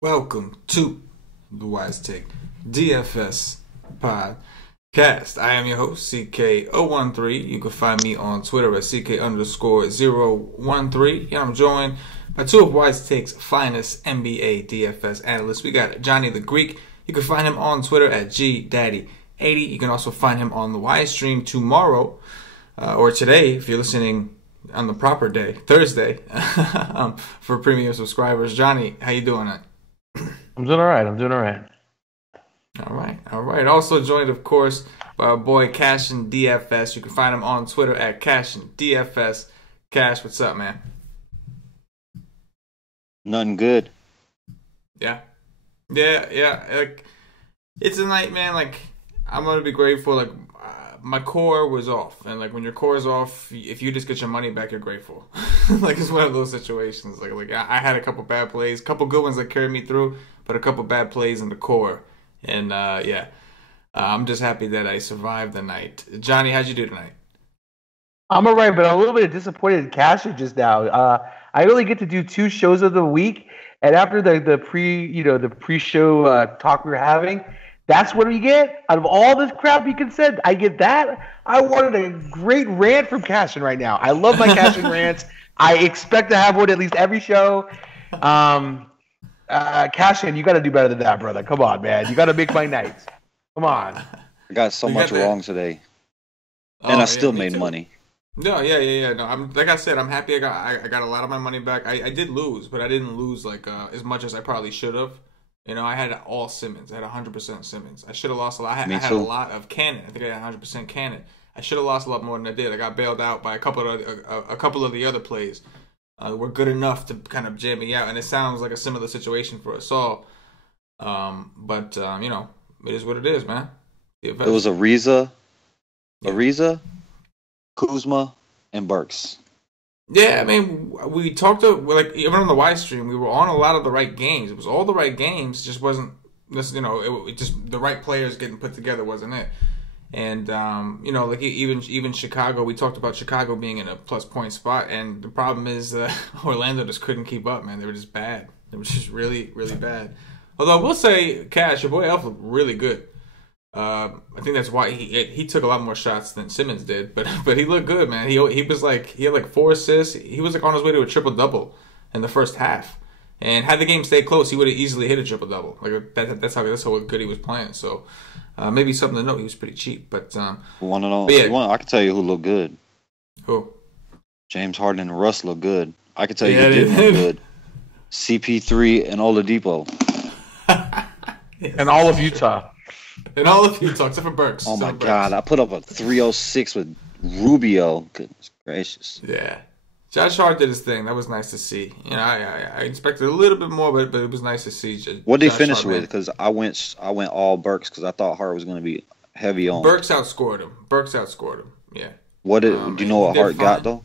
Welcome to the Wise Take DFS podcast. I am your host, CK013. You can find me on Twitter at CK_013. And I'm joined by two of Wise Take's finest NBA DFS analysts. We got Johnny the Greek. You can find him on Twitter at GDaddy80. You can also find him on the Wise stream tomorrow, or today if you're listening on the proper day, Thursday, for premium subscribers. Johnny, how you doing? I'm doing all right. All right. Also joined, of course, by our boy CashinDFS. You can find him on Twitter at CashinDFS. Cash, what's up, man? Nothing good. Yeah. Like, it's a night, man. Like, I'm gonna be grateful. Like, my core was off, and like when your core is off, if you just get your money back, you're grateful. Like, it's one of those situations. Like I had a couple bad plays, couple good ones that carried me through, but a couple bad plays in the core. And I'm just happy that I survived the night. Johnny, how'd you do tonight? I'm all right, but I'm a little bit disappointed in Cashin just now. I only get to do 2 shows of the week, and after the pre-show talk we were having, that's what we get. Out of all this crap you can send, I get that. I wanted a great rant from Cashin right now. I love my Cashin rants. I expect to have one at least every show. Cashin, you got to do better than that, brother. Come on, man. You got to make my nights. Come on. I got so much wrong today, and I still made money. No, yeah. No, like I said, I'm happy. I got a lot of my money back. I did lose, but I didn't lose like as much as I probably should have. You know, I had all Simmons. I had 100% Simmons. I should have lost a lot. I had a lot of Cannon. I think I had 100% Cannon. I should have lost a lot more than I did. I got bailed out by a couple of the other plays. Were good enough to kind of jam me out, and it sounds like a similar situation for us all. But you know, it is what it is, man. It was Ariza, Kuzma, and Burks. Yeah, I mean, we talked to, like, even on the Y stream, we were on a lot of the right games. It was all the right games, just wasn't, you know, it just the right players getting put together wasn't it. And you know, like even Chicago, we talked about Chicago being in a plus point spot, and the problem is Orlando just couldn't keep up, man. They were just bad. They were just really, really bad. Although I will say, Cash, your boy Elf looked really good. I think that's why he took a lot more shots than Simmons did, but he looked good, man. He was like, he had like 4 assists. He was like on his way to a triple double in the first half. And had the game stayed close, he would have easily hit a triple double. Like that's how good he was playing. So maybe something to note. He was pretty cheap, but want to know? Yeah, I can tell you who looked good. Who? James Harden and Russ looked good. I can tell you who didn't look good. CP3 and Oladipo. Yes. And all of Utah. And all of Utah, except for Burks. Oh my God! I put up a 306 with Rubio. Goodness gracious. Yeah. Josh Hart did his thing. That was nice to see. You know, I expected a little bit more, but it was nice to see. What did they finish with? Because I went all Burks because I thought Hart was going to be heavy on. Burks outscored him. Yeah. What do you know what Hart got though?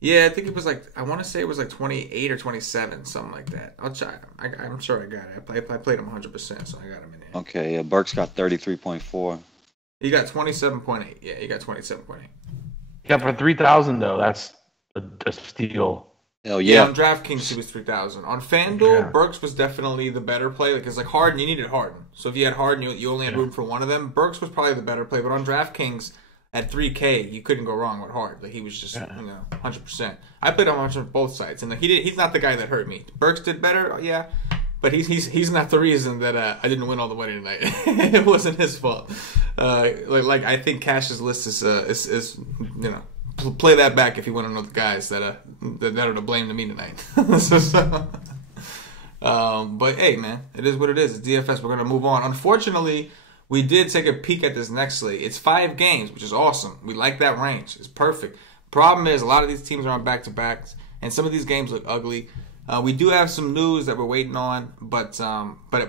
Yeah, I think it was like, I want to say it was like 28 or 27, something like that. I'll check. I'm sure I got it. I played him 100%, so I got him in there. Okay, yeah, Burks got 33.4. He got 27.8. Yeah, he got 27.8. Yeah, for 3,000 though, that's a steal. Hell yeah. On DraftKings, he was 3,000. On FanDuel, Burks was definitely the better play because like Harden, you needed Harden. So if you had Harden, you only had room for one of them. Burks was probably the better play, but on DraftKings, at 3K, you couldn't go wrong with Hart. Like he was just, 100%. I played him on both sides, and like he's not the guy that hurt me. Burks did better, yeah, but he's not the reason that I didn't win all the money tonight. It wasn't his fault. Like I think Cash's list is you know, play that back if you want to know the guys that are to blame to me tonight. But hey, man, it is what it is. It's DFS. We're gonna move on. Unfortunately, we did take a peek at this next slate. It's 5 games, which is awesome. We like that range. It's perfect. Problem is, a lot of these teams are on back-to-backs, and some of these games look ugly. We do have some news that we're waiting on, but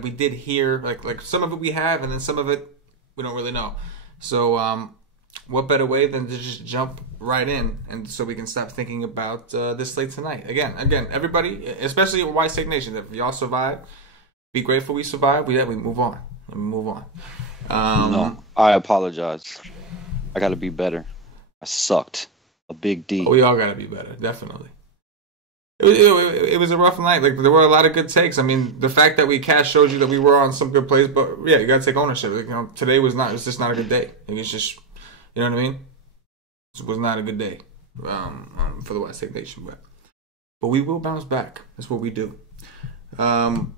we did hear, like some of it we have, and then some of it we don't really know. So what better way than to just jump right in, and so we can stop thinking about this slate tonight. Again, everybody, especially Wise Take Nation, if y'all survive, be grateful we survived. We move on. Let me move on. No, I apologize. I got to be better. I sucked. A big D. We all got to be better, definitely. It was a rough night. Like, there were a lot of good takes. I mean, the fact that we cash showed you that we were on some good plays, but yeah, you got to take ownership. Like, today was not. It's just not a good day. Like, it's just, you know what I mean. It was not a good day for the West Take Nation, but we will bounce back. That's what we do.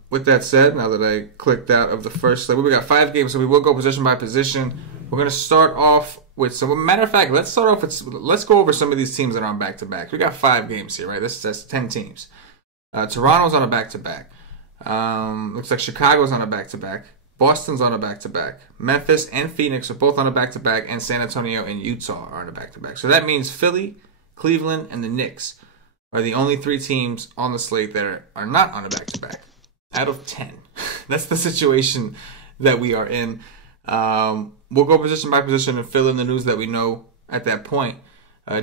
With that said, now that I clicked out of the first slate, we got 5 games, so we will go position by position. We're gonna start off with some. Matter of fact, let's go over some of these teams that are on back-to-back. We got 5 games here, right? That's 10 teams. Toronto's on a back-to-back. Looks like Chicago's on a back-to-back. Boston's on a back-to-back. Memphis and Phoenix are both on a back-to-back, and San Antonio and Utah are on a back-to-back. So that means Philly, Cleveland, and the Knicks are the only 3 teams on the slate that are not on a back-to-back out of 10. That's the situation that we are in. We'll go position by position and fill in the news that we know at that point.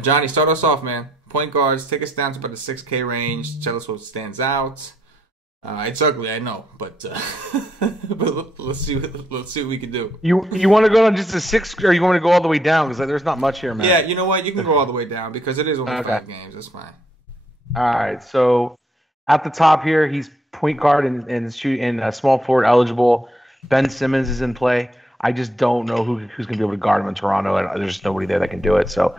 Johnny, start us off, man. Point guards, take us down to about the 6K range. Tell us what stands out. It's ugly, I know, but but let's see what we can do. You want to go on just a 6, or you want to go all the way down? Because there's not much here, man. Yeah, you know what? You can go all the way down because it is only 5 games. That's fine. All right, so at the top here, he's point guard and small forward eligible. Ben Simmons is in play. I just don't know who's going to be able to guard him in Toronto, and there's nobody there that can do it. So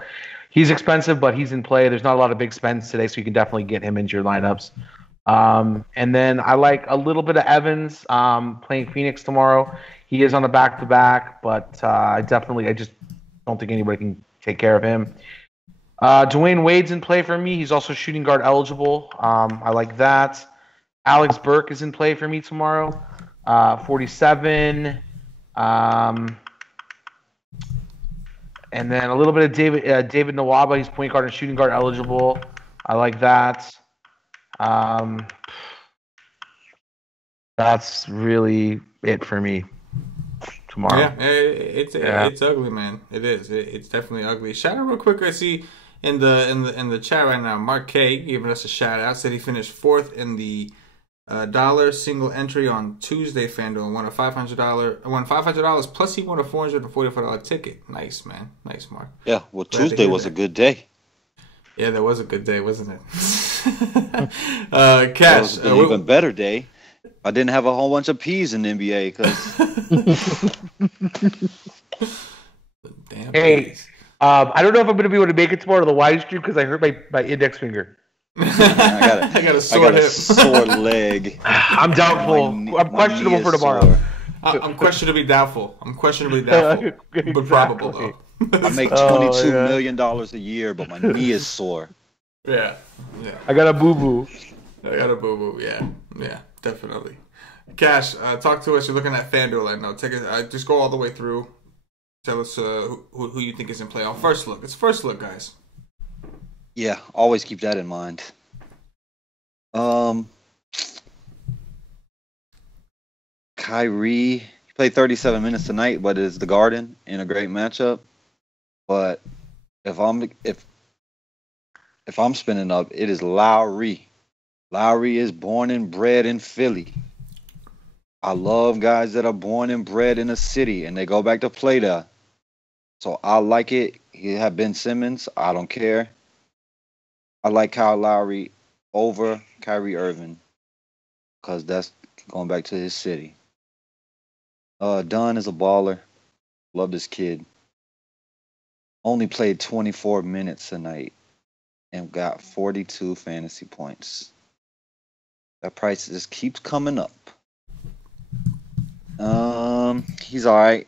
he's expensive, but he's in play. There's not a lot of big spends today, so you can definitely get him into your lineups. And then I like a little bit of Evans playing Phoenix tomorrow. He is on a back-to-back, but I just don't think anybody can take care of him. Dwayne Wade's in play for me. He's also shooting guard eligible. I like that. Alex Burke is in play for me tomorrow. 47. And then a little bit of David Nwaba. He's point guard and shooting guard eligible. I like that. That's really it for me tomorrow. Yeah, it's ugly, man. It is. It's definitely ugly. Shout out real quick. I see in the chat right now, Mark K giving us a shout out. Said he finished 4th in the dollar single entry on Tuesday FanDuel and won $500 plus he won a $444 ticket. Nice, man. Nice, Mark. Yeah, well, Tuesday was a good day. Yeah, that was a good day, wasn't it? Cash. It was an even better day. I didn't have a whole bunch of P's in the NBA because. Damn. Hey, I don't know if I'm going to be able to make it tomorrow to the wide stream because I hurt my index finger. I got a sore leg. I'm doubtful. I'm questionable for tomorrow. I'm questionably doubtful. But probable though. I make $22 million a year, but my knee is sore. Yeah. I got a boo-boo. Yeah, definitely. Cash, talk to us. You're looking at FanDuel right now. Take it. Just go all the way through. Tell us who you think is in play. First look. It's first look, guys. Yeah, always keep that in mind. Kyrie, he played 37 minutes tonight, but is the Garden in a great matchup. But if I'm spinning up, it is Lowry. Lowry is born and bred in Philly. I love guys that are born and bred in a city and they go back to play there. So I like it. He had Ben Simmons. I don't care. I like Kyle Lowry over Kyrie Irving because that's going back to his city. Dunn is a baller. Love this kid. Only played 24 minutes tonight and got 42 fantasy points. That price just keeps coming up. He's all right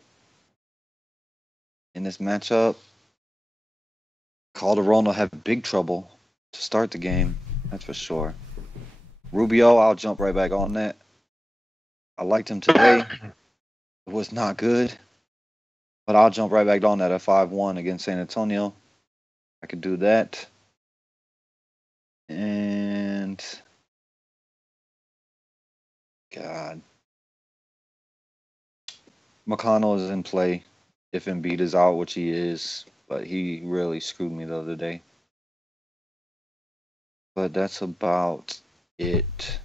in this matchup. Calderon will have big trouble to start the game, that's for sure. Rubio, I'll jump right back on that. I liked him today. It was not good, but I'll jump right back on that at 5-1 against San Antonio. I could do that. And God, McConnell is in play if Embiid is out, which he is, but he really screwed me the other day. But that's about it.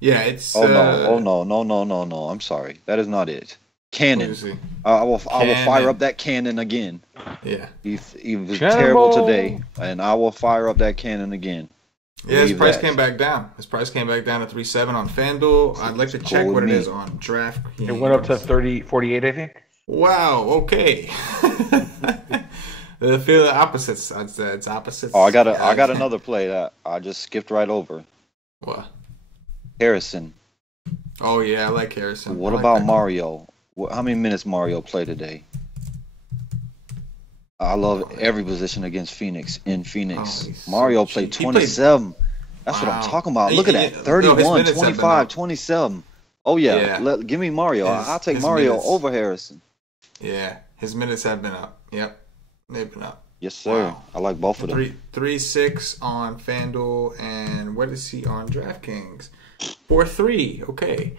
Yeah, it's. No. I'm sorry. That is not it. Cannon. Let me see. I will fire up that cannon again. Yeah. He was terrible today, and I will fire up that cannon again. Yeah, his price came back down. His price came back down to 3.7 on FanDuel. I'd like to check what it is on DraftKings. It went up to 48, I think. Wow. Okay. The feel the opposites. I'd say it's opposites. Oh, I got another play that I just skipped right over. What? Harrison. Oh yeah, I like Harrison. What about Mario? How many minutes Mario played today? I love every position against Phoenix. In Phoenix, Mario played 27. That's what I'm talking about. Look at that. 31, 25, 27. Oh, yeah. Give me Mario. I'll take Mario over Harrison. Yeah. His minutes have been up. Yep. They've been up. Yes, sir. Wow. I like both of them. 3.6 on FanDuel. And what is he on DraftKings? 4.3. Okay.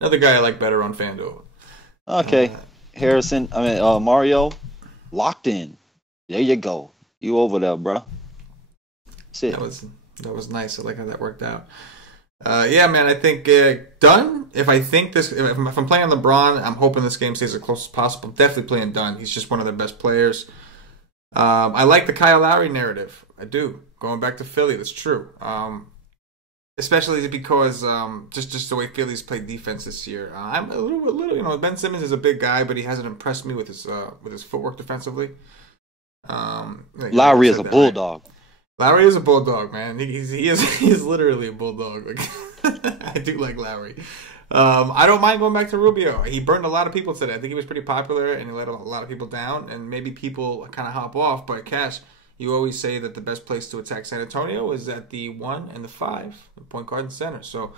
Another guy I like better on FanDuel. Okay. Mario, locked in. There you go. You over there, bro. That's it. That was nice. I like how that worked out. Yeah, man. I think Dunn. If I'm playing on LeBron, I'm hoping this game stays as close as possible. Definitely playing Dunn. He's just one of their best players. I like the Kyle Lowry narrative. I do. Going back to Philly, that's true. Especially because just the way Philly's played defense this year. I'm a little. Ben Simmons is a big guy, but he hasn't impressed me with his footwork defensively. Lowry is a bulldog. Lowry is a bulldog, man. He is literally a bulldog. Like, I do like Lowry. I don't mind going back to Rubio. He burned a lot of people today. I think he was pretty popular, and he let a lot of people down. And maybe people kind of hop off. But Cash, you always say that the best place to attack San Antonio is at the 1 and the 5, the point guard and center. So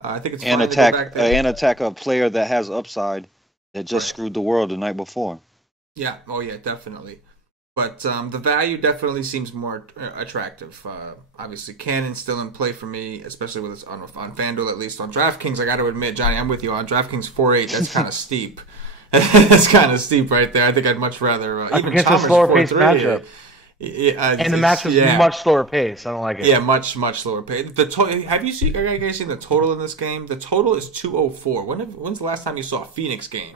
I think it's fine to go back there. And attack a player that has upside that just screwed the world the night before. Yeah. Oh yeah, definitely. But the value definitely seems more attractive. Obviously, Cannon's still in play for me, especially with on FanDuel, at least. On DraftKings, I got to admit, Johnny, I'm with you. On DraftKings 4.8, that's kind of steep. That's kind of steep right there. I think I'd much rather even against a slower pace matchup. And the match was much slower pace. I don't like it. Yeah, much slower pace. Have you guys seen the total in this game? The total is 204. When's the last time you saw a Phoenix game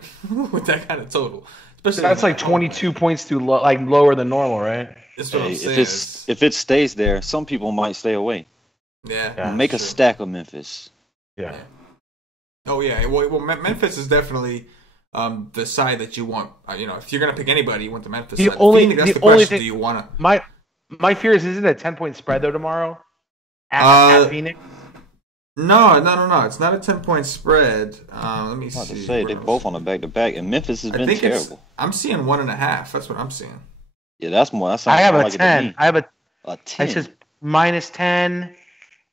with that kind of total? Especially that's like 22 points too lower than normal, right? That's what I'm saying. If it stays there, some people might stay away. Yeah. Make a stack of Memphis. Yeah. Oh yeah. Well, Memphis is definitely the side that you want. If you're gonna pick anybody, you want the Memphis side. That's the question. Do you want to? My fear isn't it a 10-point spread though tomorrow at Phoenix? No. It's not a 10-point spread. Let me see. To say they're both on a back-to-back, and Memphis has been terrible. I'm seeing 1.5. That's what I'm seeing. Yeah, that's more. I have a 10. I have a 10. It says minus 10.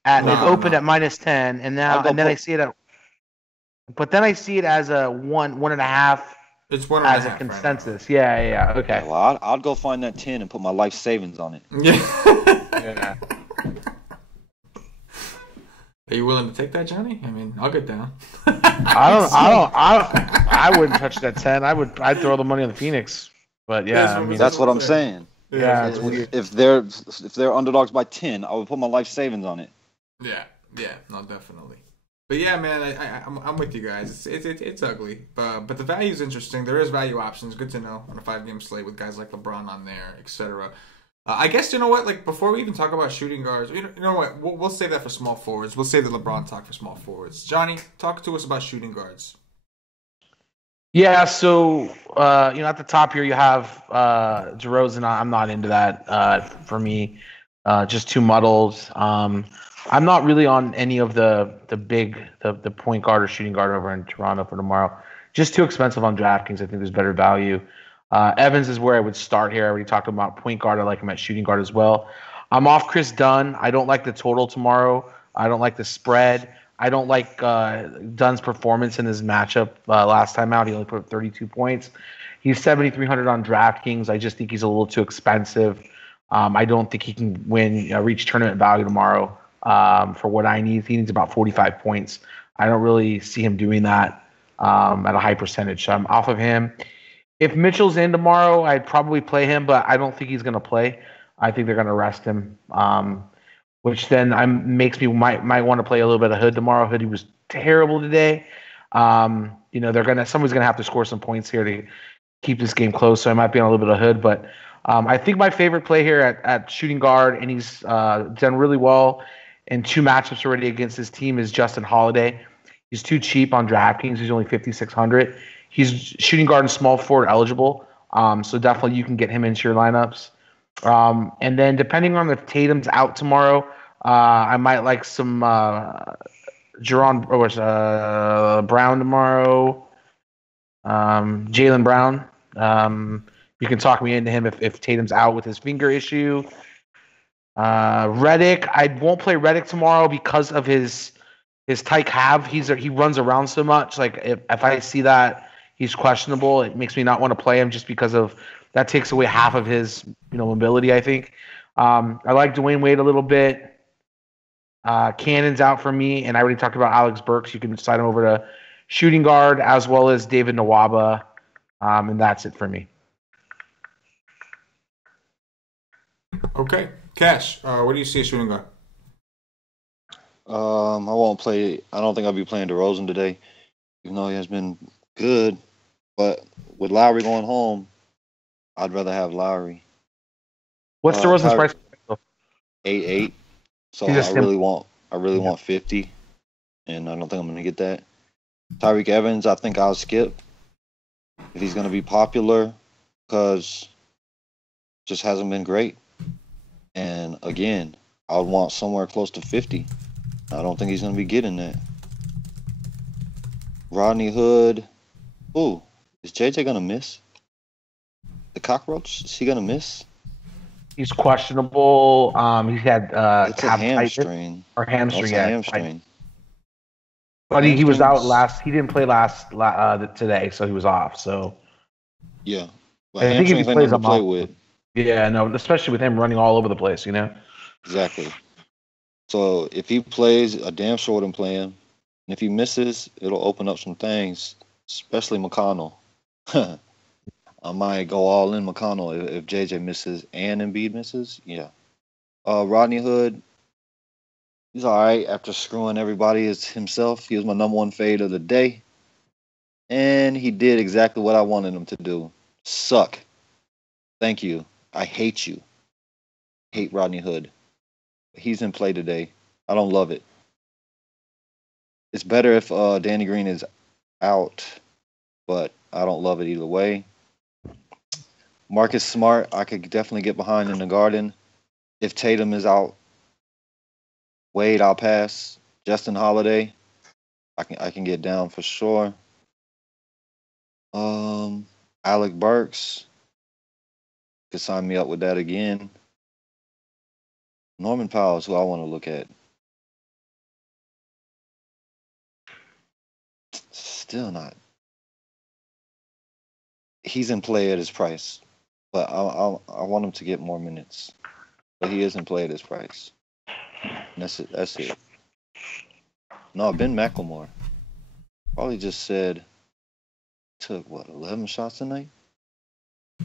It opened at minus 10, and then I see it at. But then I see it as a 1.5. It's 1.5 as a consensus. Right, yeah. Okay. Well, I'll go find that 10 and put my life savings on it. Yeah. Are you willing to take that, Johnny? I mean, I'll get down. I wouldn't touch that 10. I'd throw the money on the Phoenix. But yeah, that's what I'm saying. Yeah, it's weird. If they're underdogs by 10, I would put my life savings on it. Yeah, no, definitely. But yeah, man, I'm with you guys. It's ugly, but the value is interesting. There is value options. Good to know on a 5-game slate with guys like LeBron on there, etc. I guess, you know what, like, before we even talk about shooting guards, you know what, we'll save that for small forwards. We'll save the LeBron talk for small forwards. Johnny, talk to us about shooting guards. Yeah, so, at the top here you have DeRozan. I'm not into that for me. Just too muddled. I'm not really on any of the point guard or shooting guard over in Toronto for tomorrow. Just too expensive on DraftKings. I think there's better value. Evans is where I would start here. I already talked about point guard. I like him at shooting guard as well. I'm off Chris Dunn. I don't like the total tomorrow. I don't like the spread. I don't like Dunn's performance in his matchup last time out. He only put up 32 points. He's 7,300 on DraftKings. I just think he's a little too expensive. I don't think he can reach tournament value tomorrow for what I need. He needs about 45 points. I don't really see him doing that at a high percentage. So I'm off of him. If Mitchell's in tomorrow, I'd probably play him, but I don't think he's going to play. I think they're going to rest him, which then makes me might want to play a little bit of Hood tomorrow. Hood, he was terrible today. Somebody's gonna have to score some points here to keep this game close. So I might be on a little bit of hood, but I think my favorite play here at shooting guard, and he's done really well in 2 matchups already against his team, is Justin Holiday. He's too cheap on DraftKings. He's only 5,600. He's shooting guard and small forward eligible. So definitely you can get him into your lineups. And then depending on if Tatum's out tomorrow, I might like some Brown tomorrow. Jaylen Brown. You can talk me into him if Tatum's out with his finger issue. Redick, I won't play Redick tomorrow because of his tight calf. He runs around so much. Like if I see that he's questionable, it makes me not want to play him just because of that takes away half of his mobility, I think. I like Dwayne Wade a little bit. Cannon's out for me, and I already talked about Alex Burks. You can slide him over to shooting guard as well as David Nwaba, and that's it for me. Okay. Cash, what do you see as shooting guard? I won't play. I don't think I'll be playing DeRozan today, even though he has been good. But with Lowry going home, I'd rather have Lowry. What's DeRozan's price? 8-8. So I really want 50, and I don't think I'm going to get that. Tyreek Evans, I think I'll skip if he's going to be popular because just hasn't been great. And again, I would want somewhere close to 50. I don't think he's going to be getting that. Rodney Hood. Ooh, is JJ going to miss? The cockroach? Is he going to miss? He's questionable. He's had it's a hamstring. Or hamstring. It's a hamstring. But he was out last. He didn't play today, so he was off. So yeah, but I think if he plays, I'm play with. Yeah, no, especially with him running all over the place, Exactly. So if he plays, a damn sure wouldn't play him. And if he misses, it'll open up some things, especially McConnell. I might go all in McConnell if JJ misses and Embiid misses. Yeah. Rodney Hood, he's all right after screwing everybody as himself. He was my number 1 fade of the day. And he did exactly what I wanted him to do. Suck. Thank you. I hate you. Hate Rodney Hood. He's in play today. I don't love it. It's better if Danny Green is out, but I don't love it either way. Marcus Smart, I could definitely get behind in the Garden. If Tatum is out, Wade, I'll pass. Justin Holiday, I can get down for sure. Alec Burks, could sign me up with that again. Norman Powell is who I want to look at. Still not. He's in play at his price, but I want him to get more minutes. But he is in play at his price. And that's it. No, Ben McLemore. Probably just said took 11 shots tonight.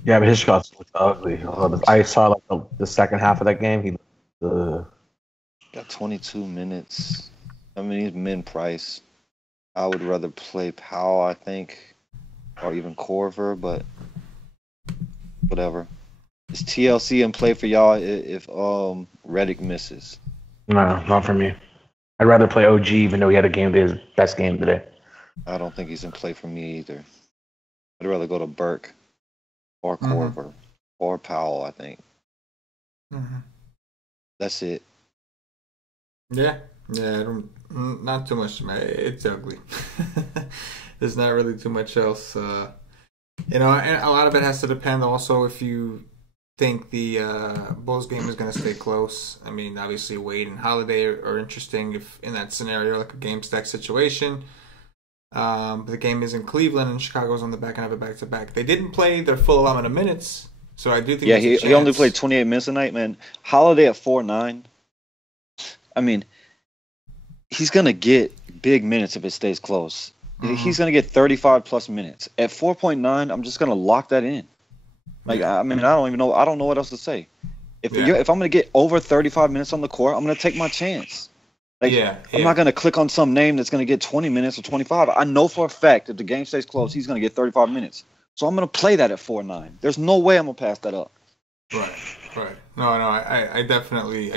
Yeah, but his shots looked ugly. I saw the second half of that game. He got 22 minutes. I mean, he's min price. I would rather play Powell, I think, or even Corver, but whatever. Is TLC in play for y'all if Redick misses? No, not for me. I'd rather play OG, even though he had his best game today. I don't think he's in play for me either. I'd rather go to Burke or Corver or Powell, I think. Mm-hmm. That's it. Yeah, not too much. It's ugly. There's not really too much else. And a lot of it has to depend also if you think the Bulls game is going to stay close. I mean, obviously Wade and Holiday are interesting if in that scenario, like a game stack situation. But the game is in Cleveland and Chicago's on the back end of it back-to-back. They didn't play their full allotment of minutes, so I do think he only played 28 minutes a night, man. Holiday at 4-9. I mean, he's going to get big minutes if it stays close. Mm-hmm. He's going to get 35-plus minutes. At 4.9, I'm just going to lock that in. Like, I mean, I don't know what else to say. If I'm going to get over 35 minutes on the court, I'm going to take my chance. I'm not going to click on some name that's going to get 20 minutes or 25. I know for a fact if the game stays close, he's going to get 35 minutes. So I'm going to play that at 4-9. There's no way I'm going to pass that up. Right. No, I definitely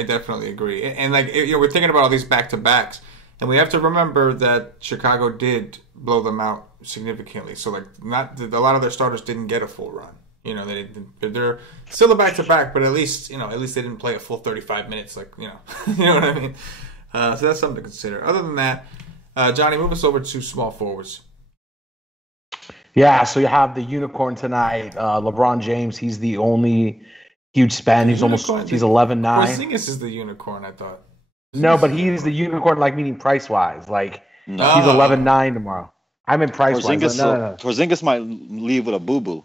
agree. And like, we're thinking about all these back-to-backs, and we have to remember that Chicago did blow them out significantly. So like, a lot of their starters didn't get a full run. They're still a back-to-back, but at least they didn't play a full 35 minutes. Like, you know what I mean. So that's something to consider. Other than that, Johnny, move us over to small forwards. Yeah, so you have the unicorn tonight, LeBron James. He's the only huge spend. He's 11-9. Porzingis is the unicorn, I thought. No, but he's the unicorn, like meaning price wise. Like he's 11-9 tomorrow. I'm in price wise. No. Porzingis might leave with a boo boo.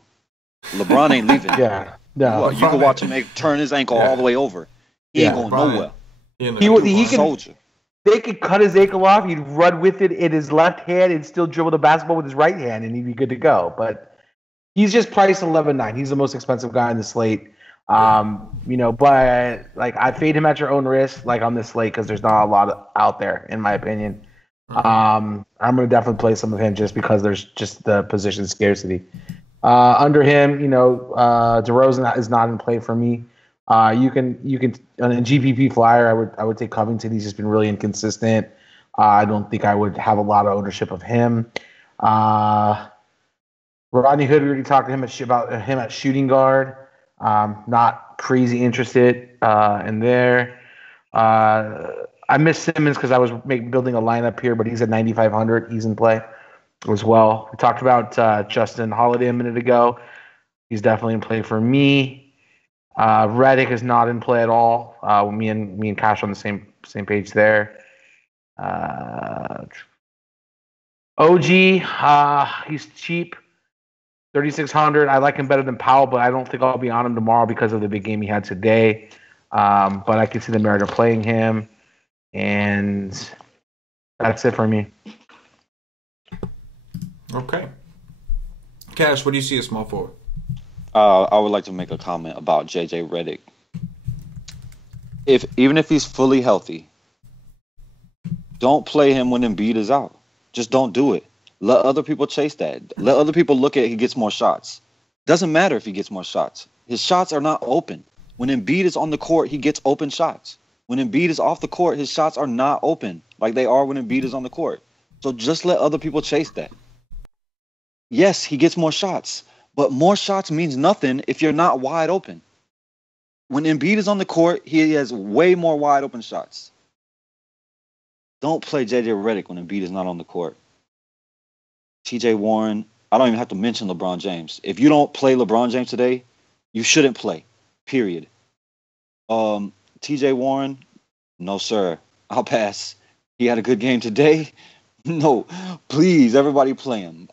LeBron ain't leaving. Yeah, no. You can watch him turn his ankle all the way over. He ain't going nowhere. He can. Soldier. They could cut his ankle off. He'd run with it in his left hand and still dribble the basketball with his right hand, and he'd be good to go. But he's just priced 11-9. He's the most expensive guy in the slate. But like I fade him at your own risk, like on this slate, because there's not a lot out there, in my opinion. I'm gonna definitely play some of him just because there's just the position scarcity. Under him, DeRozan is not in play for me. You can on a GPP flyer, I would take Covington. He's just been really inconsistent. I don't think I would have a lot of ownership of him. Rodney Hood, we already talked to him about him at shooting guard. Not crazy interested in there. I miss Simmons because I was building a lineup here, but he's at 9,500. He's in play as well. We talked about Justin Holiday a minute ago. He's definitely in play for me. Redick is not in play at all. Me and Cash on the same page there. OG, he's cheap, 3,600. I like him better than Powell, but I don't think I'll be on him tomorrow because of the big game he had today. But I can see the merit of playing him, and that's it for me. Okay. Cash, what do you see as small forward? I would like to make a comment about JJ Redick. Even if he's fully healthy, don't play him when Embiid is out. Just don't do it. Let other people chase that. Let other people look at he gets more shots. Doesn't matter if he gets more shots. His shots are not open. When Embiid is on the court, he gets open shots. When Embiid is off the court, his shots are not open like they are when Embiid is on the court. So just let other people chase that. Yes, he gets more shots. But more shots means nothing if you're not wide open. When Embiid is on the court, he has way more wide open shots. Don't play JJ Redick when Embiid is not on the court. TJ Warren, I don't even have to mention LeBron James. If you don't play LeBron James today, you shouldn't play. Period. TJ Warren, no sir. I'll pass. He had a good game today. No, please, everybody play him.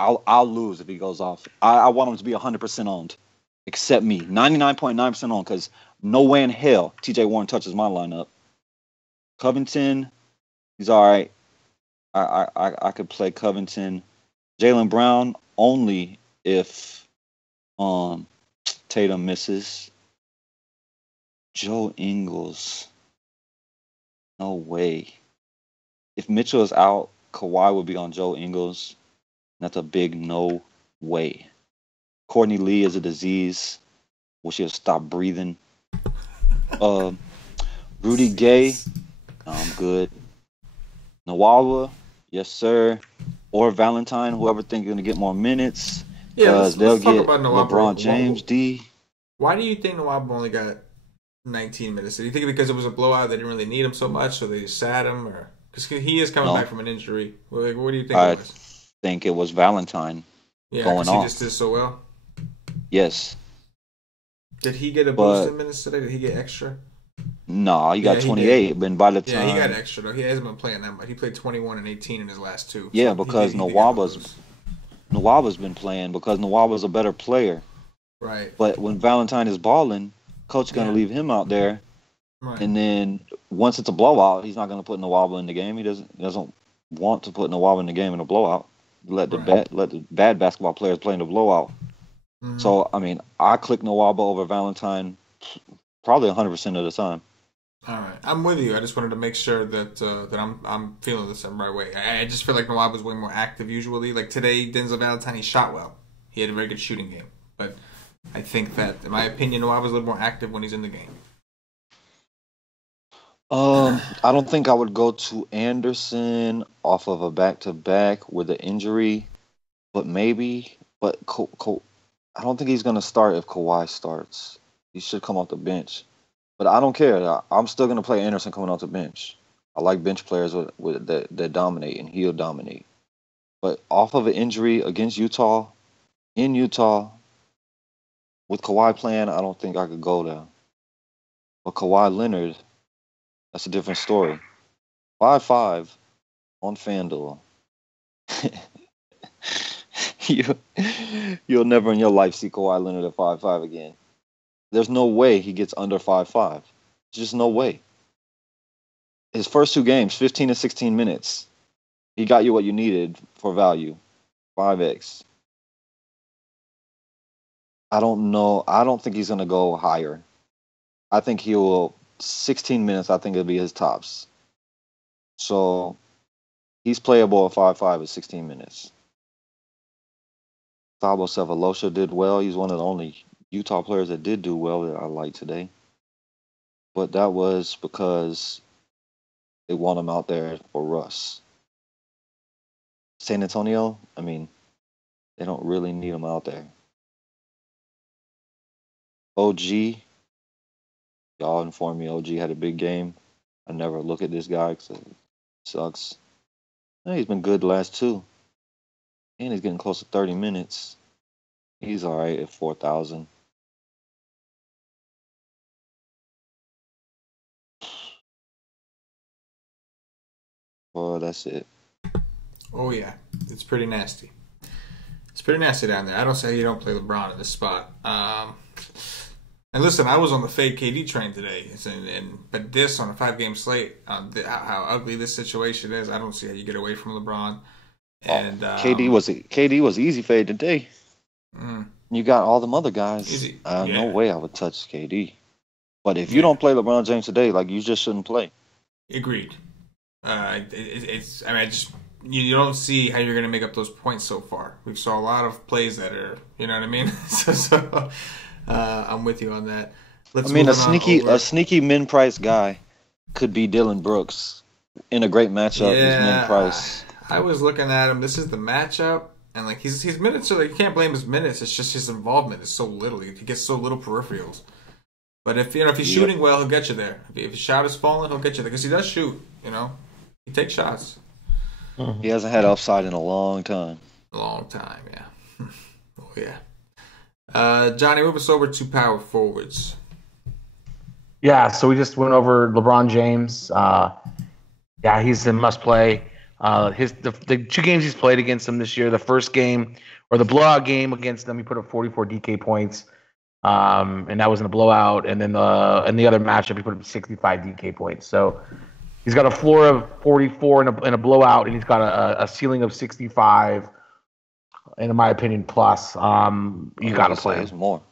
I'll lose if he goes off. I want him to be 100% owned, except me. 99.9% owned, because no way in hell TJ Warren touches my lineup. Covington, he's all right. I could play Covington. Jaylen Brown only if Tatum misses. Joe Ingles, no way. If Mitchell is out, Kawhi would be on Joe Ingles. That's a big no way. Courtney Lee is a disease. Wish he would stop breathing. Rudy Gay, I'm good. Nawala, yes sir. Or Valentine, whoever think going to get more minutes. Because they'll get LeBron James, D. Why do you think Nawala only got 19 minutes? Do you think because it was a blowout, they didn't really need him so much, so they just sat him? Or because he is coming back from an injury. What do you think it was? I think it was Valentine going off. He just did so well? Yes. Did he get a boost in minutes today? Did he get extra? No, he got 28, but by the time... Yeah, he got extra, though. He hasn't been playing that much. He played 21 and 18 in his last two. Yeah, because Nawaba's been playing because Nawaba's a better player. Right. But when Valentine is balling, coach is going to leave him out there. Right. And then once it's a blowout, he's not going to put Nawaba in the game. He doesn't want to put Nawaba in the game in a blowout. Let the bad basketball players play in the blowout. Mm-hmm. So, I mean, I click Nawaba over Valentine probably 100% of the time. All right, I'm with you. I just wanted to make sure that I'm feeling this the right way. I just feel like Nawab was way more active usually. Like today, Denzel Valentine, he shot well. He had a very good shooting game. But I think that, in my opinion, Nawab was a little more active when he's in the game. I don't think I would go to Anderson off of a back-to-back with an injury, but maybe. But I don't think he's going to start if Kawhi starts. He should come off the bench. But I don't care. I'm still going to play Anderson coming off the bench. I like bench players that dominate, and he'll dominate. But off of an injury against Utah, in Utah, with Kawhi playing, I don't think I could go there. But Kawhi Leonard, that's a different story. 5'5" on FanDuel. You'll never in your life see Kawhi Leonard at 5'5" again. There's no way he gets under 5'5". There's just no way. His first 2 games, 15 and 16 minutes. He got you what you needed for value. 5x. I don't know. I don't think he's going to go higher. I think he will. 16 minutes, I think it'll be his tops. So he's playable at 5'5" at 16 minutes. Thabo Sefolosha did well. He's one of the only Utah players that did do well that I like today. But that was because they want him out there for Russ. San Antonio, I mean, they don't really need him out there. OG, y'all informed me OG had a big game. I never look at this guy because it sucks. He's been good the last 2. And he's getting close to 30 minutes. He's all right at 4,000. Well, that's it. Oh, yeah. It's pretty nasty. It's pretty nasty down there. I don't say you don't play LeBron in this spot. And listen, I was on the fade KD train today. But this on a 5-game slate, how ugly this situation is, I don't see how you get away from LeBron. And KD was easy fade today. You got all them other guys. Easy. No way I would touch KD. But if you don't play LeBron James today, like you just shouldn't play. Agreed. You don't see how you're going to make up those points so far. We saw a lot of plays that are, you know what I mean. so I'm with you on that. A sneaky min price guy could be Dylan Brooks in a great matchup. Yeah, min price. I was looking at him. This is the matchup, and like his minutes are like you can't blame his minutes. It's just his involvement is so little. He gets so little peripherals. But if he's shooting well, he'll get you there. If his shot is falling, he'll get you there because he does shoot. You know, he takes shots. He hasn't had upside in a long time. Yeah. Oh yeah. Johnny, move us over to power forwards. Yeah, so we just went over LeBron James. Yeah, he's a must play. The 2 games he's played against them this year, the first game or the blowout game against them, he put up 44 DK points, and that was in a blowout. And then in the other matchup, he put up 65 DK points. So he's got a floor of 44 in a blowout, and he's got a ceiling of 65. And in my opinion, plus, you got to play him more.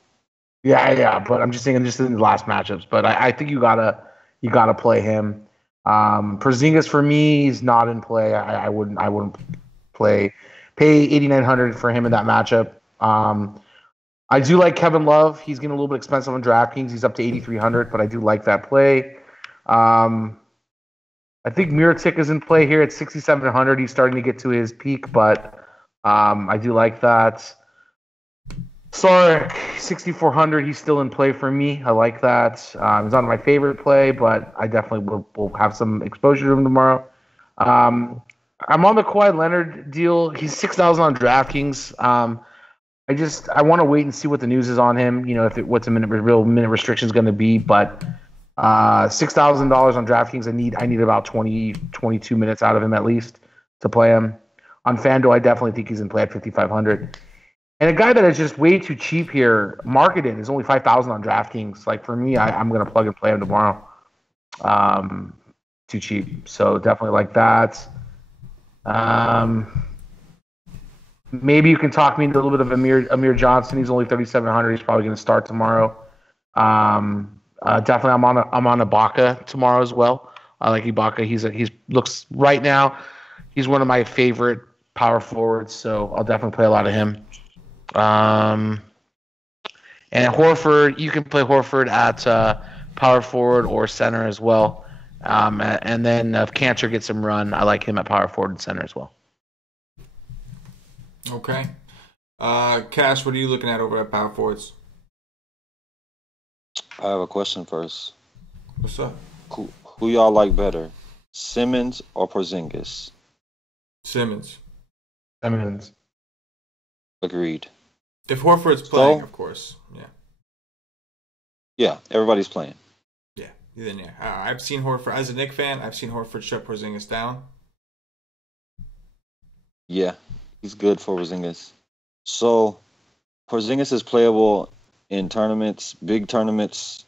Yeah, but I'm just saying, just in the last matchups. But I think you gotta play him. Porzingis for me, he's not in play. I wouldn't pay 8,900 for him in that matchup. I do like Kevin Love. He's getting a little bit expensive on DraftKings. He's up to 8,300, but I do like that play. I think Mirotic is in play here at 6,700. He's starting to get to his peak, but I do like that. Sarek, 6,400. He's still in play for me. I like that. He's not my favorite play, but I definitely will have some exposure to him tomorrow. I'm on the Kawhi Leonard deal. He's 6,000 on DraftKings. I want to wait and see what the news is on him. You know, what the real minute restriction is going to be. But $6,000 on DraftKings, I need about 22 minutes out of him at least to play him. On FanDuel, I definitely think he's in play at 5,500. And a guy that is just way too cheap here, marketed, is only 5,000 on DraftKings. Like for me, I'm going to plug and play him tomorrow. Too cheap, so definitely like that. Maybe you can talk me into a little bit of Amir Johnson. He's only 3,700. He's probably going to start tomorrow. Definitely, I'm on Ibaka tomorrow as well. I like Ibaka. He's looks right now. He's one of my favorite power forwards, so I'll definitely play a lot of him. And Horford, you can play Horford at power forward or center as well. And then if Cantor gets some run, I like him at power forward and center as well. Okay. Cash, what are you looking at over at power forwards? I have a question first. What's up? Who y'all like better, Simmons or Porzingis? Simmons. Agreed. If Horford's playing, of course. Yeah. Yeah, everybody's playing. Yeah. Then yeah. I've seen Horford as a Knicks fan. I've seen Horford shut Porzingis down. Yeah, he's good for Porzingis. So Porzingis is playable in tournaments, big tournaments.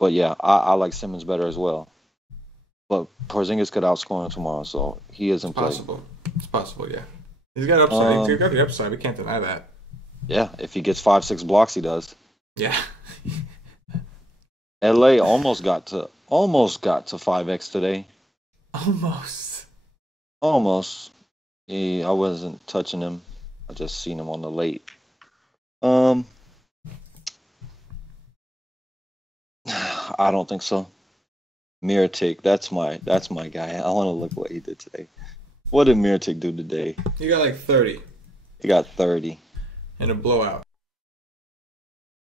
But yeah, I like Simmons better as well. But Porzingis could outscore him tomorrow, so he isn't playing. It's possible, yeah. He's got upside. He's got the upside. We can't deny that. Yeah, if he gets 5-6 blocks, he does. Yeah. LA almost got to 5x today. Almost. I wasn't touching him. I just seen him on the late. I don't think so. Mirotic, that's my guy. I want to look what he did today. What did Mirotic do today? He got like 30. He got 30. In a blowout.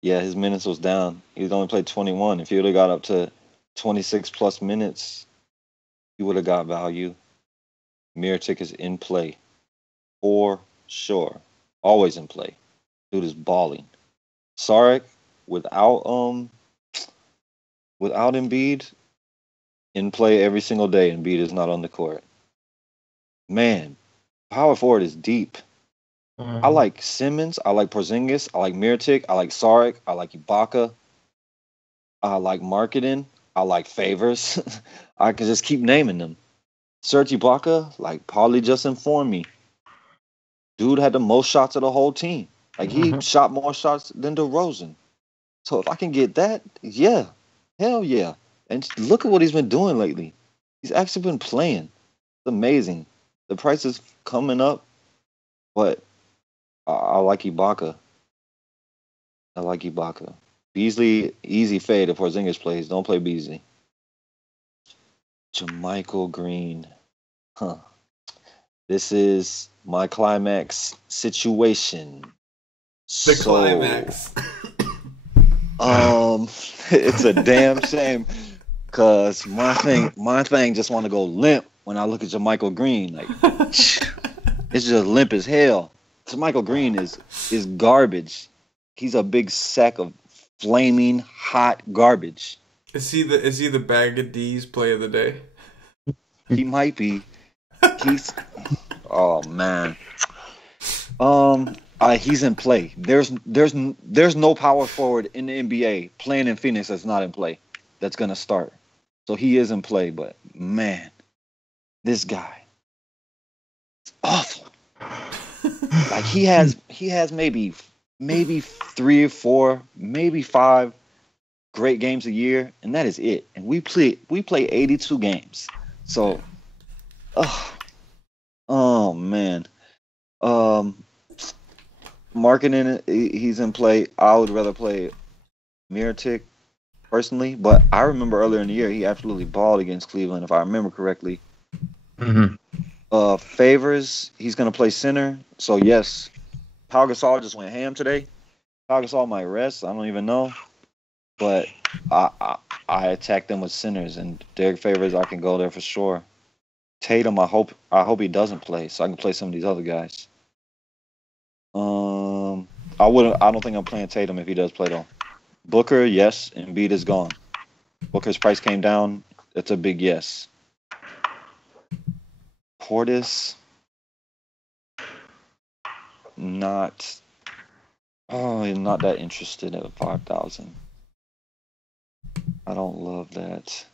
Yeah, his minutes was down. He's only played 21. If he would have got up to 26 plus minutes, he would have got value. Mirotic is in play. For sure. Always in play. Dude is balling. Sarek, without Embiid, in play every single day. Embiid is not on the court. Man, power forward is deep. I like Simmons. I like Porzingis. I like Mirotic. I like Sarek. I like Ibaka. I like Marketing. I like Favors. I can just keep naming them. Serge Ibaka, like Paulie just informed me. Dude had the most shots of the whole team. Like he shot more shots than DeRozan. So if I can get that, yeah. Hell yeah. And look at what he's been doing lately. He's actually been playing. It's amazing. The price is coming up, but I like Ibaka. Beasley, easy fade if Porzingis plays. Don't play Beasley. JaMychal Green. This is my climax situation. Climax. It's a damn shame because my thing just want to go limp when I look at JaMychal Green. Like it's just limp as hell. JaMychal Green is garbage. He's a big sack of flaming hot garbage. Is he the bag of D's play of the day? He might be. Oh man. He's in play. There's no power forward in the NBA playing in Phoenix that's not in play. That's gonna start. So he is in play, but man, this guy, it's awful. Like he has maybe 3 or 4, maybe 5 great games a year, and that is it. And we play 82 games. So, oh man, Marketing, he's in play. I would rather play Mirotic personally, but I remember earlier in the year he absolutely balled against Cleveland, if I remember correctly. Favors, he's going to play center. So yes, Pau Gasol just went ham today. Pau Gasol might rest. I don't even know, but I attacked them with centers, and Derek Favors, I can go there for sure. Tatum, I hope he doesn't play, so I can play some of these other guys. I don't think I'm playing Tatum if he does play though. Booker, yes. Embiid is gone. Booker's price came down. It's a big yes. Portis, not that interested at 5,000. I don't love that.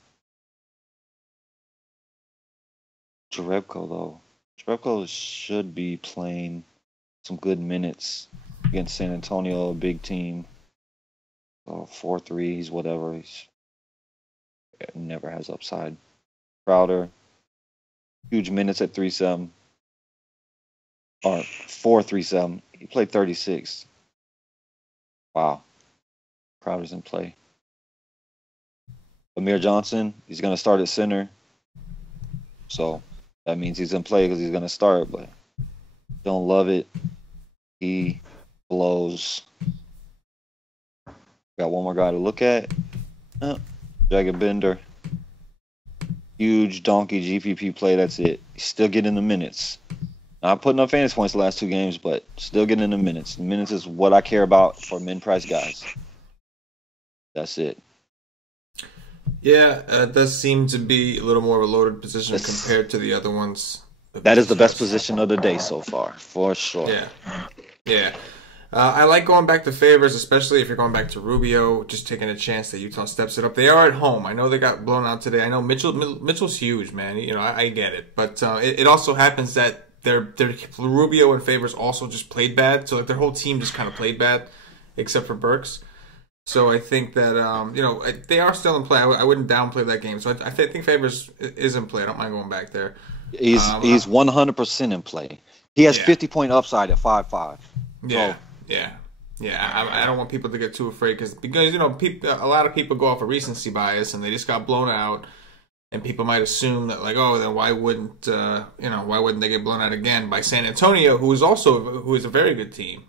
Jerebko though. Jerebko should be playing some good minutes against San Antonio, a big team. 4 threes, whatever. He's never has upside. Crowder, huge minutes at 3-7 or 4-3-7. He played 36. Wow, Crowder's in play. Amir Johnson, he's going to start at center. So that means he's in play because he's going to start, but don't love it. He blows. Got one more guy to look at. Jagged Bender. Huge donkey GPP play. That's it. He's still getting the minutes. Not putting up fantasy points the last 2 games, but still getting the minutes. Minutes is what I care about for min-price guys. That's it. Yeah, it does seem to be a little more of a loaded position compared to the other ones. That is the best position of the day so far, for sure. Yeah. I like going back to favors, especially if you're going back to Rubio, just taking a chance that Utah steps it up. They are at home. I know they got blown out today. I know Mitchell's huge, man. You know, I get it. But it also happens that their Rubio and favors also just played bad. So like their whole team just kind of played bad, except for Burks. So I think that, they are still in play. I wouldn't downplay that game. So I think Favors is in play. I don't mind going back there. He's 100% in play. He has 50-point upside at 5.5. Yeah, I don't want people to get too afraid because a lot of people go off of recency bias and they just got blown out. And people might assume that then why wouldn't they get blown out again by San Antonio, who is a very good team,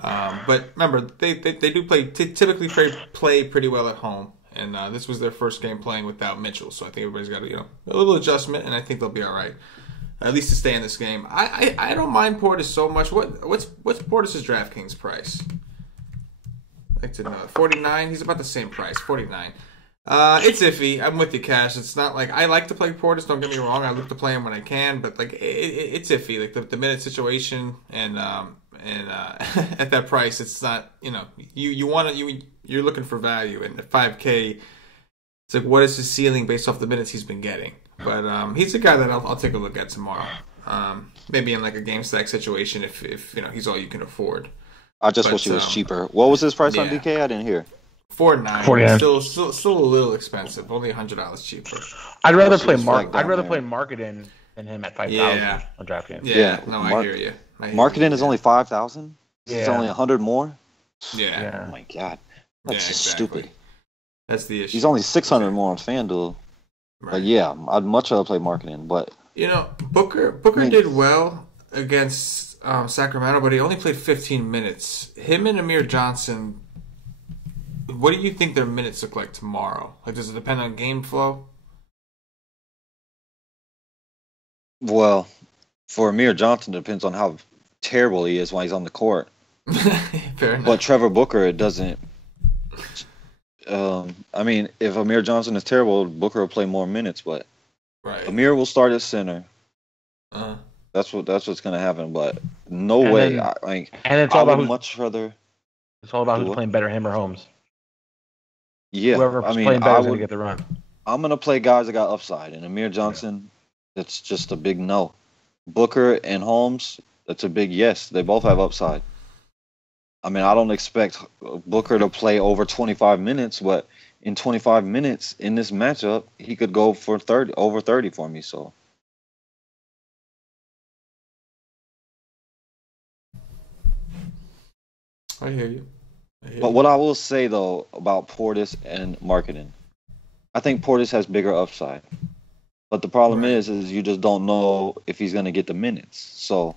But remember, they do typically play pretty well at home, and this was their first game playing without Mitchell, so I think everybody's got a little adjustment, and I think they'll be all right, at least to stay in this game. I don't mind Portis so much. What's Portis' DraftKings price? I'd like to know. 49. He's about the same price. 49. It's iffy. I'm with you, Cash. It's not like I like to play Portis. Don't get me wrong. I look to play him when I can, but it's iffy. Like the minute situation and at that price, it's not. You're looking for value, and at 5K, it's like what is his ceiling based off the minutes he's been getting. But he's a guy that I'll take a look at tomorrow. Maybe in like a game stack situation if he's all you can afford. I just wish he was cheaper. What was his price on DK? I didn't hear. 49. Still a little expensive. Only $100 cheaper. I'd rather play Marketing than him at 5,000 on DraftKings. Yeah. I hear you. Marketing is only 5,000. Yeah. It's only 100 more. Yeah. Oh my god, that's just stupid. That's the issue. He's only 600 more on FanDuel. Right. But yeah, I'd much rather play Marketing. But Booker did well against Sacramento, but he only played 15 minutes. Him and Amir Johnson. What do you think their minutes look like tomorrow? Like, does it depend on game flow? Well, for Amir Johnson, it depends on how terrible he is when he's on the court. Fair enough. But Trevor Booker, it doesn't. If Amir Johnson is terrible, Booker will play more minutes. But Amir will start at center. That's what's going to happen. But no way. It's all about much rather. It's all about who's playing better, him or Holmes. Yeah, whoever's playing better is going to get the run. I'm going to play guys that got upside, and Amir Johnson, that's just a big no. Booker and Holmes, that's a big yes. They both have upside. I don't expect Booker to play over 25 minutes, but in 25 minutes in this matchup, he could go for over 30 for me. So. I hear you. But what I will say, though, about Portis and Marketing, I think Portis has bigger upside. But the problem is you just don't know if he's going to get the minutes. So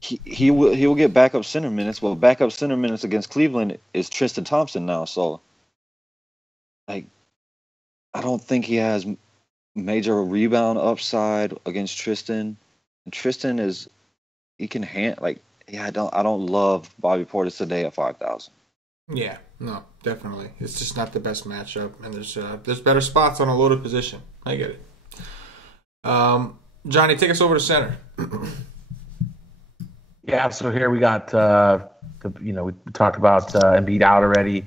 he will get backup center minutes. Well, backup center minutes against Cleveland is Tristan Thompson now. So, I don't think he has major rebound upside against Tristan. And Tristan he can I don't love Bobby Portis today at 5,000. Yeah, no, definitely. It's just not the best matchup, and there's better spots on a loaded position. I get it. Johnny, take us over to center. Yeah, so here we got we talked about Embiid out already.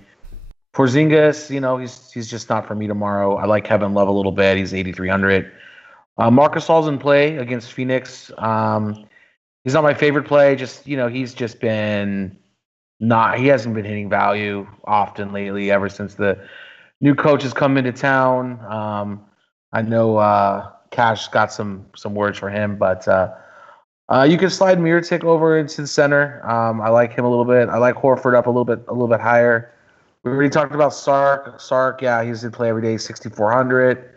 Porzingis, he's just not for me tomorrow. I like Kevin Love a little bit. He's 8,300. Marcus All's in play against Phoenix. He's not my favorite play. Just he's just been He hasn't been hitting value often lately. Ever since the new coach has come into town, I know Cash got some words for him, but you can slide Mirotic over into the center. I like him a little bit. I like Horford up a little bit higher. We already talked about Sark. Sark, yeah, he's in play every day, 6,400.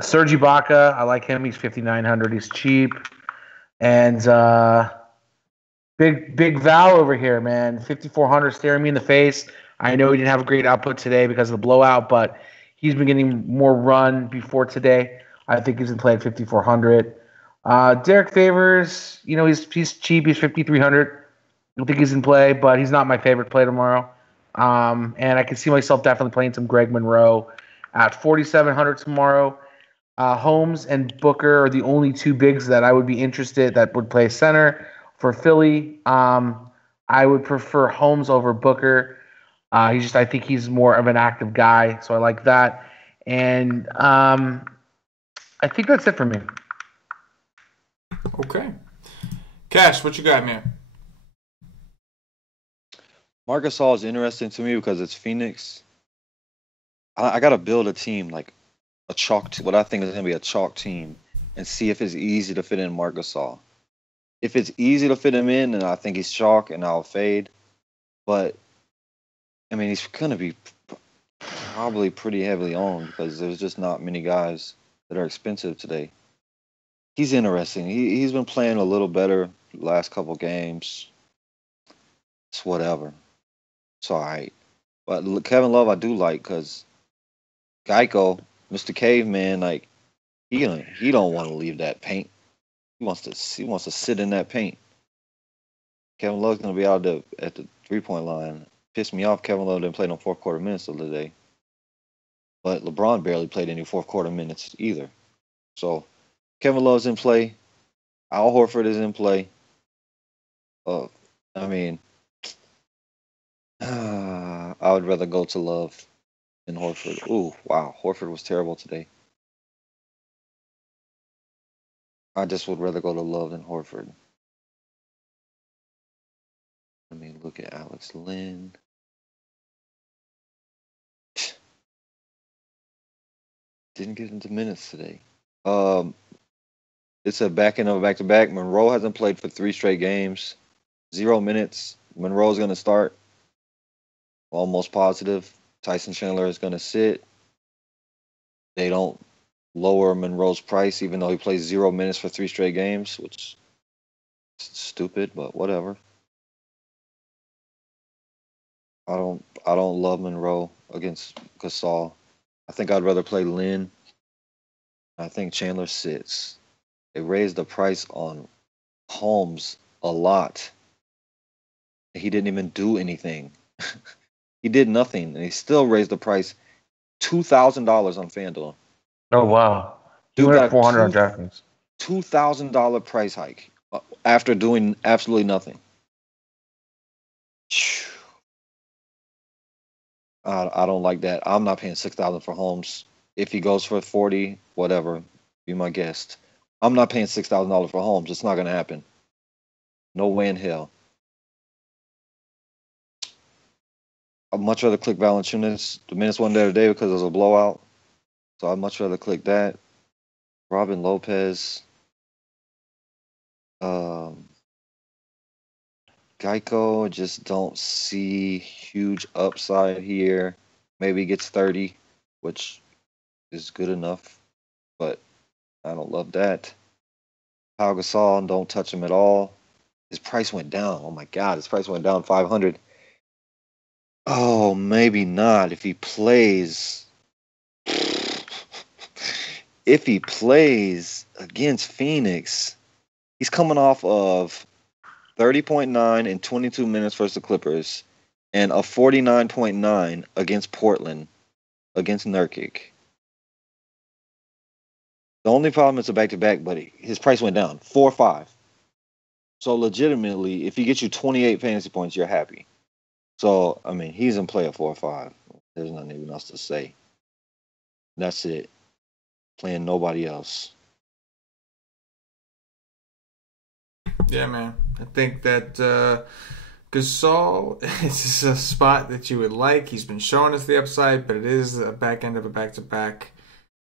Serge Ibaka, I like him. He's 5,900. He's cheap. And big Val over here, man. 5,400 staring me in the face. I know he didn't have a great output today because of the blowout, but he's been getting more run before today. I think he's in play at 5,400. Derek Favors, he's cheap. He's 5,300. I don't think he's in play, but he's not my favorite play tomorrow. And I can see myself definitely playing some Greg Monroe at 4,700 tomorrow. Holmes and Booker are the only two bigs that I would be interested that would play center for Philly. I would prefer Holmes over Booker. I think he's more of an active guy, so I like that. And I think that's it for me. Okay. Cash, what you got, man? Marc Gasol is interesting to me because it's Phoenix. I got to build a team like a chalk, what I think is going to be a chalk team, and see if it's easy to fit in Marc Gasol. If it's easy to fit him in, then I think he's chalk and I'll fade. But I mean, he's going to be probably pretty heavily owned because there's just not many guys that are expensive today. He's interesting. He's been playing a little better the last couple games. It's whatever. It's all right. But Kevin Love I do like because Geico, Mr. Caveman, like he don't want to leave that paint. He wants to sit in that paint. Kevin Love's gonna be out at the 3-point line. Pissed me off. Kevin Love didn't play no fourth quarter minutes the other day. But LeBron barely played any fourth quarter minutes either. So Kevin Love's in play. Al Horford is in play. I mean, I would rather go to Love than Horford. Ooh, wow. Horford was terrible today. I just would rather go to Love than Horford. I mean, look at Alex Lynn. Didn't get into minutes today. It's a back end of a back-to-back. Monroe hasn't played for 3 straight games. 0 minutes. Monroe's going to start. Almost positive. Tyson Chandler is going to sit. They don't lower Monroe's price even though he plays 0 minutes for 3 straight games, which is stupid, but whatever. I don't love Monroe against Gasol. I think I'd rather play Lynn. I think Chandler sits. They raised the price on Holmes a lot. He didn't even do anything. He did nothing, and he still raised the price $2,000 on FanDuel. Oh, wow. He went at 400 on DraftKings. $2,000 price hike after doing absolutely nothing. I don't like that. I'm not paying $6,000 for Holmes. If he goes for 40, whatever, be my guest. I'm not paying $6,000 for Holmes. It's not going to happen. No way in hell. I'd much rather click Valanciunas. The minutes wasn't there today because it was a blowout. So I'd much rather click that. Robin Lopez. Geico, just don't see huge upside here. Maybe he gets 30, which is good enough, but I don't love that. Pau Gasol, don't touch him at all. His price went down. Oh my God, his price went down 500. Oh, maybe not. If he plays against Phoenix, he's coming off of 30.9 in 22 minutes versus the Clippers, and a 49.9 against Portland, against Nurkic. The only problem is a back-to-back, but his price went down 4-5. So legitimately, if he gets you 28 fantasy points, you're happy. So I mean, he's in play at 4-5. There's nothing even else to say. That's it. Playing nobody else. Yeah, man. I think that Gasol is a spot that you would like. He's been showing us the upside, but it is a back end of a back-to-back.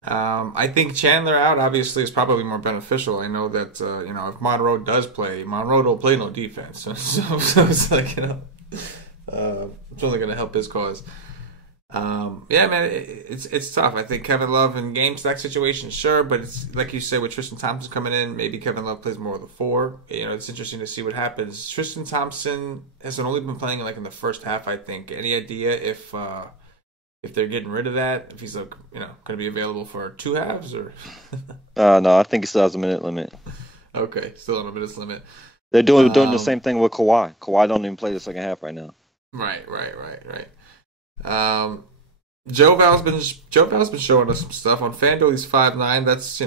I think Chandler out obviously is probably more beneficial. I know that if Monroe does play, Monroe don't play no defense, so it's like it's only going to help his cause. Yeah, man, it's tough. I think Kevin Love in game stack situation, sure, but it's like you said with Tristan Thompson coming in, maybe Kevin Love plays more of the 4. It's interesting to see what happens. Tristan Thompson has only been playing in the first half, I think. Any idea if they're getting rid of that? If he's going to be available for 2 halves or? No, I think he still has a minute limit. Okay, still on a minutes limit. They're doing the same thing with Kawhi. Kawhi don't even play the second half right now. Right. Joe Val's been showing us some stuff on FanDuel. He's 5'9". That's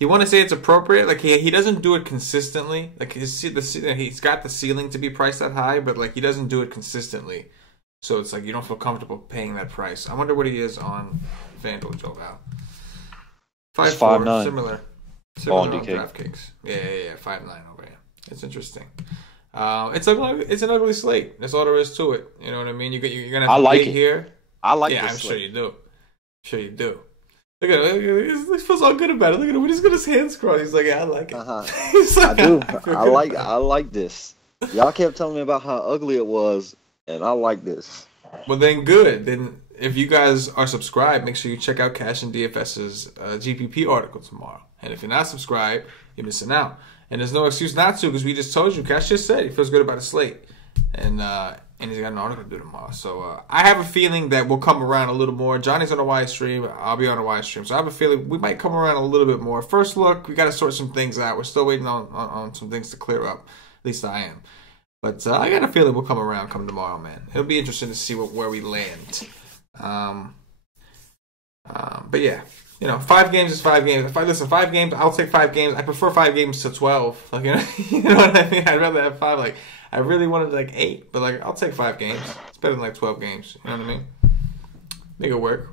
you want to say it's appropriate. Like he doesn't do it consistently. Like he's got the ceiling to be priced that high, but he doesn't do it consistently. So it's you don't feel comfortable paying that price. I wonder what he is on FanDuel, Joe Val. 5'4", similar on DraftKings. Yeah, 5'9" over here. It's interesting. It's an ugly slate. That's all there is to it. You know what I mean? You're gonna have to wait here. I like. Yeah, I'm sure you do. Look at it. He feels all good about it. Look at him. When he's got his hands crossed, he's like, "Yeah, I like it." I do. I like this. Y'all kept telling me about how ugly it was, and I like this. Well, then good. Then if you guys are subscribed, make sure you check out DFS's GPP article tomorrow. And if you're not subscribed, you're missing out. And there's no excuse not to, because we just told you. Cash just said he feels good about his slate, and he's got an article to do tomorrow. So I have a feeling that we'll come around a little more. Johnny's on a Y stream. I'll be on a Y stream. So I have a feeling we might come around a little bit more. First look, we got to sort some things out. We're still waiting on some things to clear up. At least I am. But I got a feeling we'll come around come tomorrow, man. It'll be interesting to see where we land. But yeah. 5 games is 5 games. If I listen 5 games, I'll take 5 games. I prefer 5 games to 12. You know what I mean? I'd rather have 5. I really wanted 8, but I'll take 5 games. It's better than 12 games. You know what I mean? Make it work.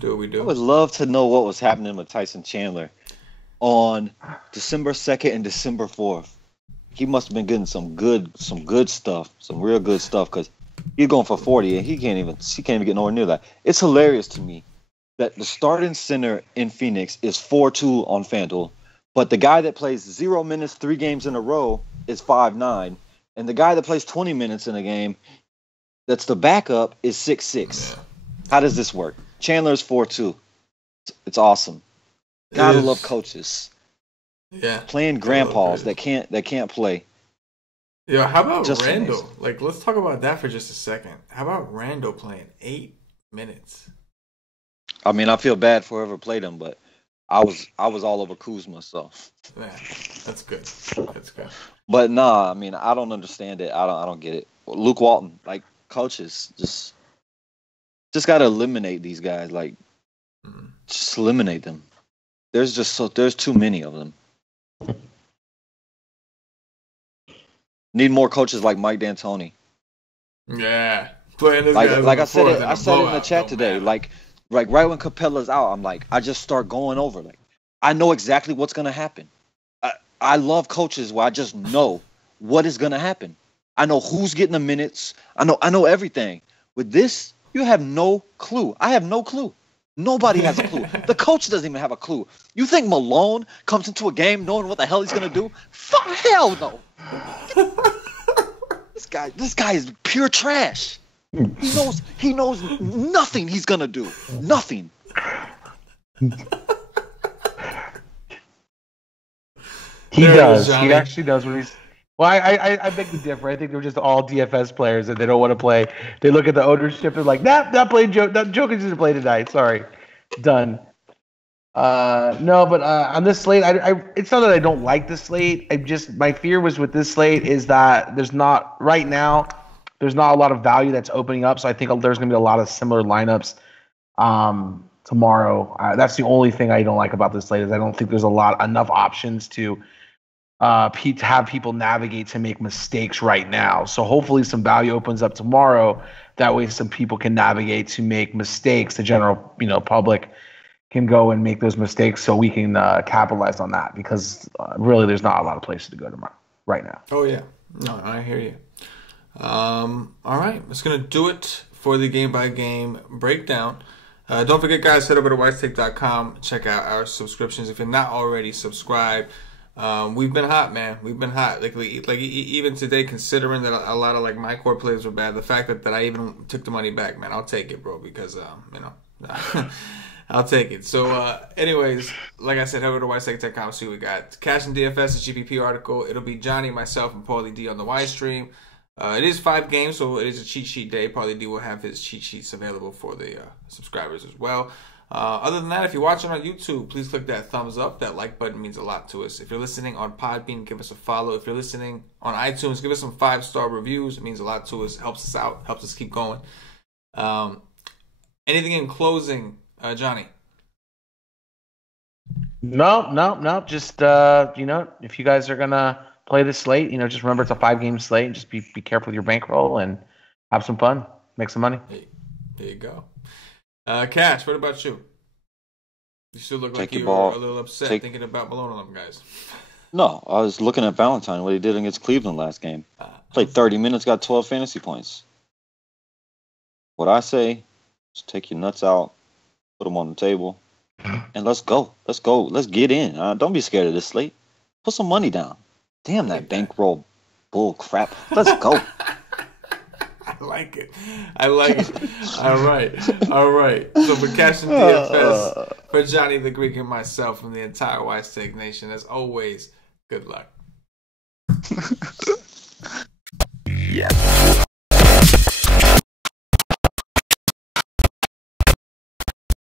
Do what we do. I would love to know what was happening with Tyson Chandler on December 2nd and December 4th. He must have been getting some good stuff, some real good stuff, because he's going for 40 and he can't even get nowhere near that. It's hilarious to me that the starting center in Phoenix is 4-2 on FanDuel, but the guy that plays 0 minutes 3 games in a row is 5'9", and the guy that plays 20 minutes in a game, that's the backup, is 6'6". Yeah. How does this work? Chandler's 4'2". It's awesome. Gotta love coaches. Yeah, playing grandpas that can't play. Yeah, how about Randall? Let's talk about that for just a second. How about Randall playing 8 minutes? I mean, I feel bad for whoever played him, but I was all over Kuzma, so. Yeah, that's good. But nah, I mean, I don't understand it. I don't get it. Luke Walton, coaches, just gotta eliminate these guys. Just eliminate them. There's too many of them. Need more coaches like Mike D'Antoni. Yeah, playing this I said it in the chat today. Right when Capella's out, I'm I just start going over. I know exactly what's gonna happen. I love coaches where I just know what is gonna happen. I know who's getting the minutes. I know everything. With this, you have no clue. I have no clue. Nobody has a clue. The coach doesn't even have a clue. You think Malone comes into a game knowing what the hell he's gonna do? Hell no. This guy is pure trash. He knows nothing he's gonna do. Nothing. He does. He actually does when he's. Well, I beg to differ. I think they're just all DFS players and they don't want to play. They look at the ownership and not playing Joe. Joe can just play tonight. Sorry, done. No, but on this slate, it's not that I don't like the slate. My fear was with this slate is that there's not a lot of value that's opening up. So I think there's going to be a lot of similar lineups tomorrow. That's the only thing I don't like about this slate is I don't think there's enough options to have people navigate to make mistakes right now. So hopefully some value opens up tomorrow. That way some people can navigate to make mistakes. The general public can go and make those mistakes so we can capitalize on that because really there's not a lot of places to go tomorrow. right now. Oh yeah, no, I hear you. All right, that's gonna do it for the game by game breakdown. Don't forget, guys, head over to whitestape.com. Check out our subscriptions if you're not already subscribed. We've been hot, man. We've been hot. Like even today, considering that a lot of like my core players were bad, the fact that I even took the money back, man, I'll take it, bro. Because I'll take it. So, anyways, like I said, head over to whitestape.com. See what we got. CashinDFS, a GPP article. It'll be Johnny, myself, and Paulie D on the Y stream. It is 5 games, so it is a cheat sheet day. Paulie D will have his cheat sheets available for the subscribers as well. Other than that, if you're watching on YouTube, please click that thumbs up. That like button means a lot to us. If you're listening on Podbean, give us a follow. If you're listening on iTunes, give us some 5-star reviews. It means a lot to us. Helps us out. Helps us keep going. Anything in closing, Johnny? No. Just if you guys are gonna play the slate, just remember it's a 5-game slate. And just be careful with your bankroll and have some fun, make some money. Hey, there you go. Cash, what about you? You still look like you were a little upset thinking about Malone on them guys. No, I was looking at Valentine, what he did against Cleveland last game. Played 30 minutes, got 12 fantasy points. What I say is take your nuts out, put them on the table, and let's go. Let's go. Let's get in. Don't be scared of this slate. Put some money down. Damn that bankroll bull crap. Let's go. I like it. All right. So for CashinDFS, for Johnny the Greek and myself and the entire Wise Take Nation, as always, good luck. Yeah.